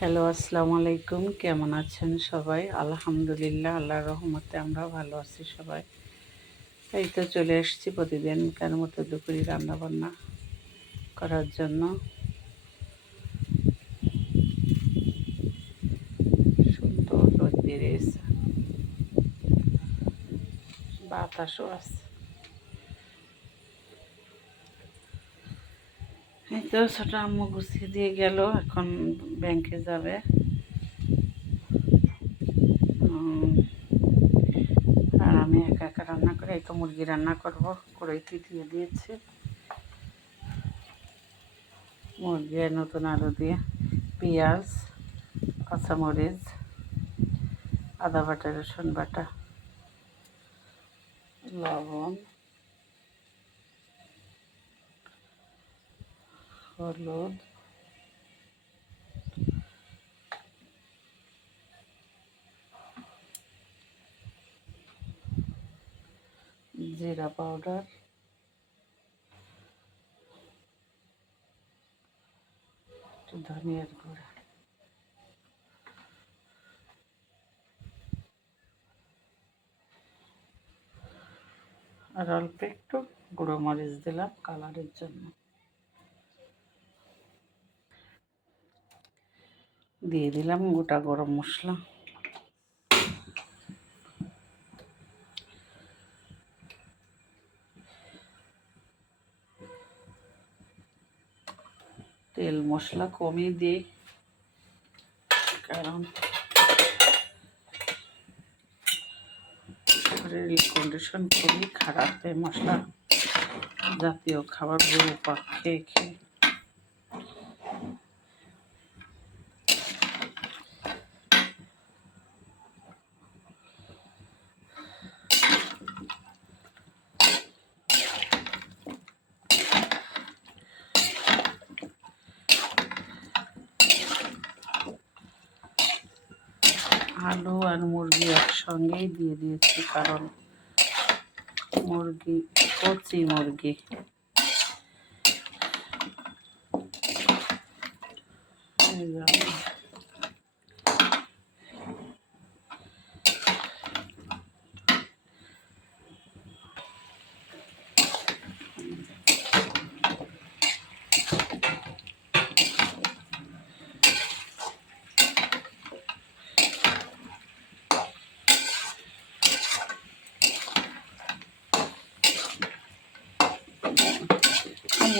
Hello, আসসালামু আলাইকুম। কেমন আছেন সবাই? আলহামদুলিল্লাহ, আল্লাহর রহমতে আমরা ভালো আছি সবাই। এই তো চলে এসেছি প্রতিদিনকার মতো দুপুরি রান্নাবান্না করার জন্য। সুন্দর বাতাসও আছে এই তো ছোট আম্মু গুছিয়ে দিয়ে গেল, এখন ব্যাংকে যাবে। আর আমি একা একা রান্না করে, এই তো মুরগি রান্না করব, কড়াইতে দিয়ে দিয়েছি। মুরগি, নতুন আলু দিয়ে পেঁয়াজ, কাঁচামরিচ, আদা বাটা, রসুন বাটা, লবণ। হলুদ জিরা পাউডার। ধনিয়ার গুঁড়া। আর অল্প একটু গুঁড়ো মরিচ দিলাম কালারের জন্য। দিয়ে দিলাম গোটা গরম মশলা। তেল মশলা কমই দিই, কারণ শরীরের কন্ডিশন খুবই খারাপ এই মশলা জাতীয় খাবারগুলো পা- খেয়ে খেয়ে। আলু আর মুরগি একসঙ্গেই দিয়ে দিয়েছি কারণ মুরগি কচি মুরগি।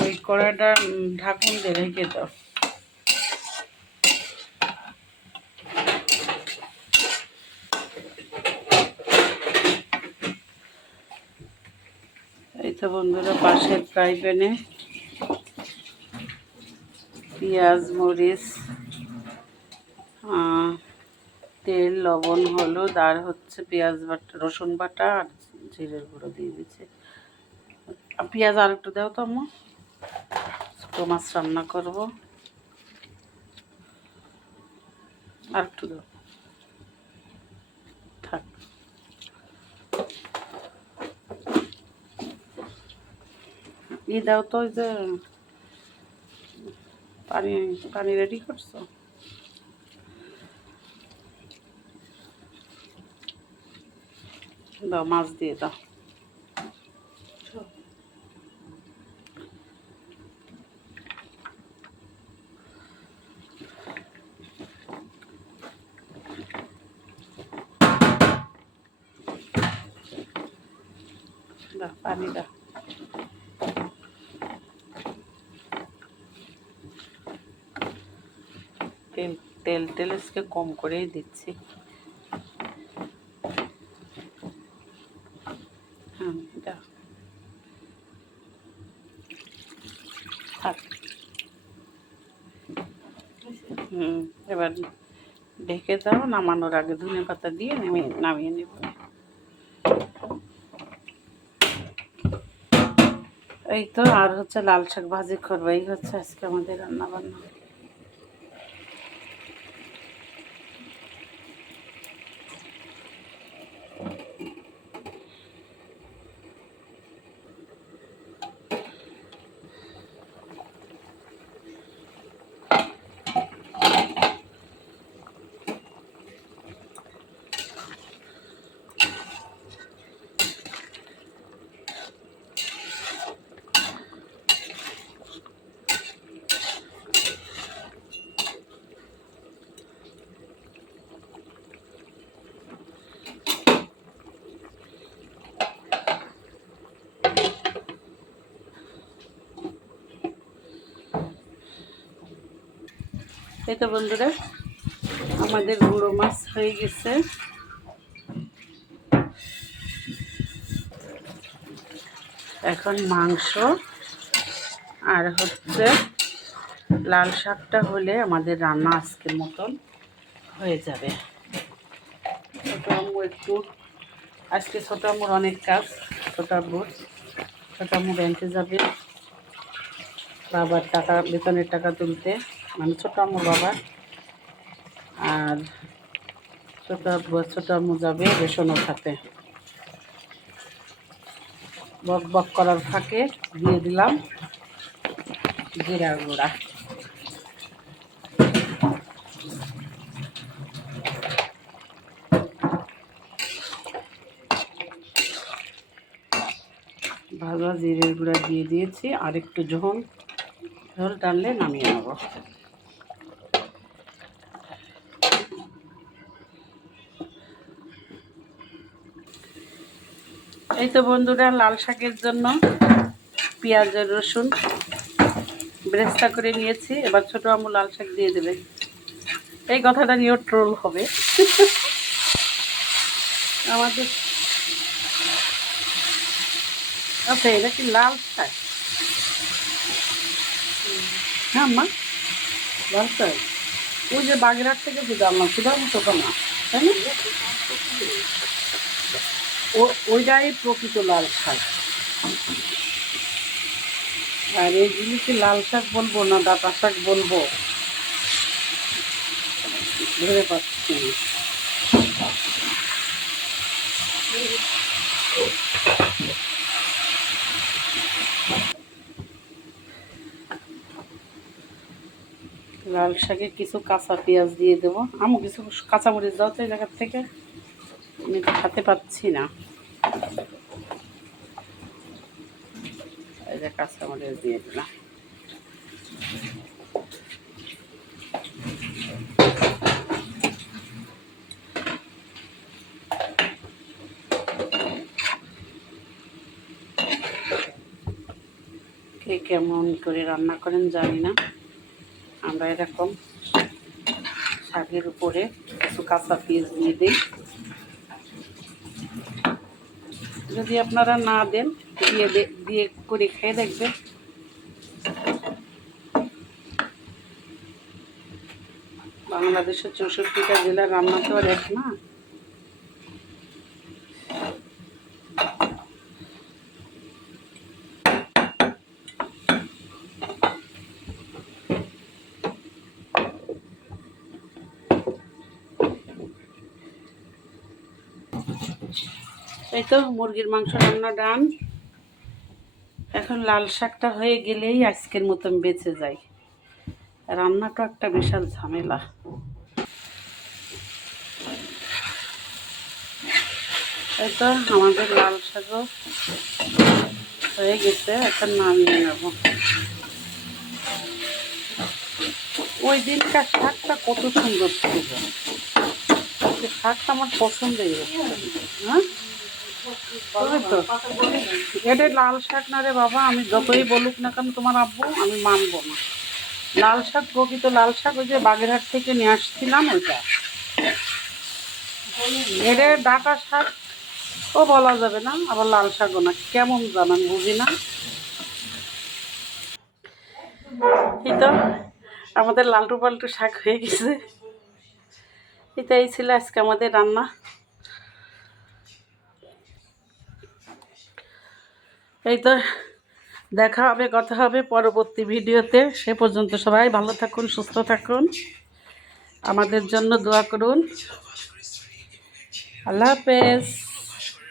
ওই কড়াটা ঢাকুন দিয়ে রেখে দাও। এই তো বন্ধুরা, পাশের ফ্রাই প্যানে পেঁয়াজ, মরিচ তেল, লবণ, হলুদ, আর হচ্ছে পেঁয়াজ বাটা, রসুন বাটা আর জিরের গুঁড়ো দিয়ে দিচ্ছে। পেঁয়াজ আর একটু দাও তো আম্মু। ছোটো মাছ রান্না করব। আর একটু দাও। ই দাও তো যে পানি পানি রেডি করছ? দাও, মাছ দিয়ে দাও। দাও, পানি দাও। তেল তেল তেল আজকে কম করেই দিচ্ছি। হ্যাঁ হুম, এবার ঢেকে দাও, নামানোর আগে ধনে পাতা দিয়ে নামিয়ে নামিয়ে নেব। এই তো আর হচ্ছে লাল শাক ভাজি করব। এই হচ্ছে আজকে আমাদের রান্না বান্না এই তো বন্ধুরা, আমাদের গুঁড়ো মাছ হয়ে গেছে। এখন মাংস আর হচ্ছে লাল শাকটা হলে আমাদের রান্না আজকের মতন হয়ে যাবে। ছোটো আম্মু একটু, আজকে ছোটো আম্মুর অনেক কাজ, ছোটো আম্মুর ছোটো আম্মু ব্যাংকে যাবে, বাবার টাকা, বেতনের টাকা তুলতে। মানে ছোটো আম্মুর বাবা। আর ছোটো ছোটো আম্মু যাবে রেশন খাতে। বক বক করার ফাঁকে দিয়ে দিলাম জিরা গুঁড়া। ভাজা জিরের গুঁড়া দিয়ে দিয়েছি, আর একটু ঝোল। ঝোল টানলে নামিয়ে নেব। এই তো বন্ধুরা, লাল শাকের জন্য পেঁয়াজের রসুন ব্রেস্তা করে নিয়েছি। এবার ছোটো আমু লাল শাক দিয়ে দেবে। এই কথাটা নিয়েও ট্রোল হবে। আমাদের আচ্ছা এটা কি লাল শাক? হ্যাঁ মা, লাল শাক। ওই যে বাগেরহাট থেকে যে জানলাম, সেটাও মতো না তাই না? ওইটাই প্রকৃত লাল শাক। আর এইগুলিকে লাল শাক বলব না ডাটা শাক বলব? ধরে পাচ্ছি লাল শাকে কিছু কাঁচা পেঁয়াজ দিয়ে দেবো। আমও কিছু কাঁচামরিচ দাও তো এই জায়গার থেকে। আমি খেতে পাচ্ছি না। এই যে কাঁচামরিচ দিয়ে দিলাম। কে কেমন করে রান্না করেন জানি না। আমরা এরকম শাকের উপরে কিছু কাঁচা পিস দিয়ে দিই। যদি আপনারা না দেন, দিয়ে দিয়ে করে খেয়ে দেখবেন। বাংলাদেশের চৌষট্টিটা জেলার রান্না তো আর এক না? এই তো মুরগির মাংস রান্না ডান। এখন লাল শাকটা হয়ে গেলেই আজকের মতন বেঁচে যায়। রান্নাটা একটা বিশাল ঝামেলা। এই তো আমাদের লাল শাকও হয়ে গেছে, এখন নামিয়ে নেব। ওই দিনকার শাকটা কত সুন্দর ছিল। শাকটা আমার পছন্দই হ্যাঁ? এটা লাল শাক না রে বাবা, আমি যতই বলুক না কেন তোমার আব্বু, আমি মানবো না। লাল শাক, প্রকৃত লাল শাক ওই যে বাগেরহাট থেকে নিয়ে আসছিলাম ওইটা। এর ডাটা শাক। ও বলা যাবে না, আবার লাল শাকও না, কেমন জানান বুঝি না। এই তো, আমাদের লালটু পাল্টু শাক হয়ে গেছে। এটা এই ছিল আজকে আমাদের রান্না। এই তো, দেখা হবে, কথা হবে পরবর্তী ভিডিওতে। সে পর্যন্ত সবাই ভালো থাকুন, সুস্থ থাকুন। আমাদের জন্য দোয়া করুন। আল্লাহ হাফেজ।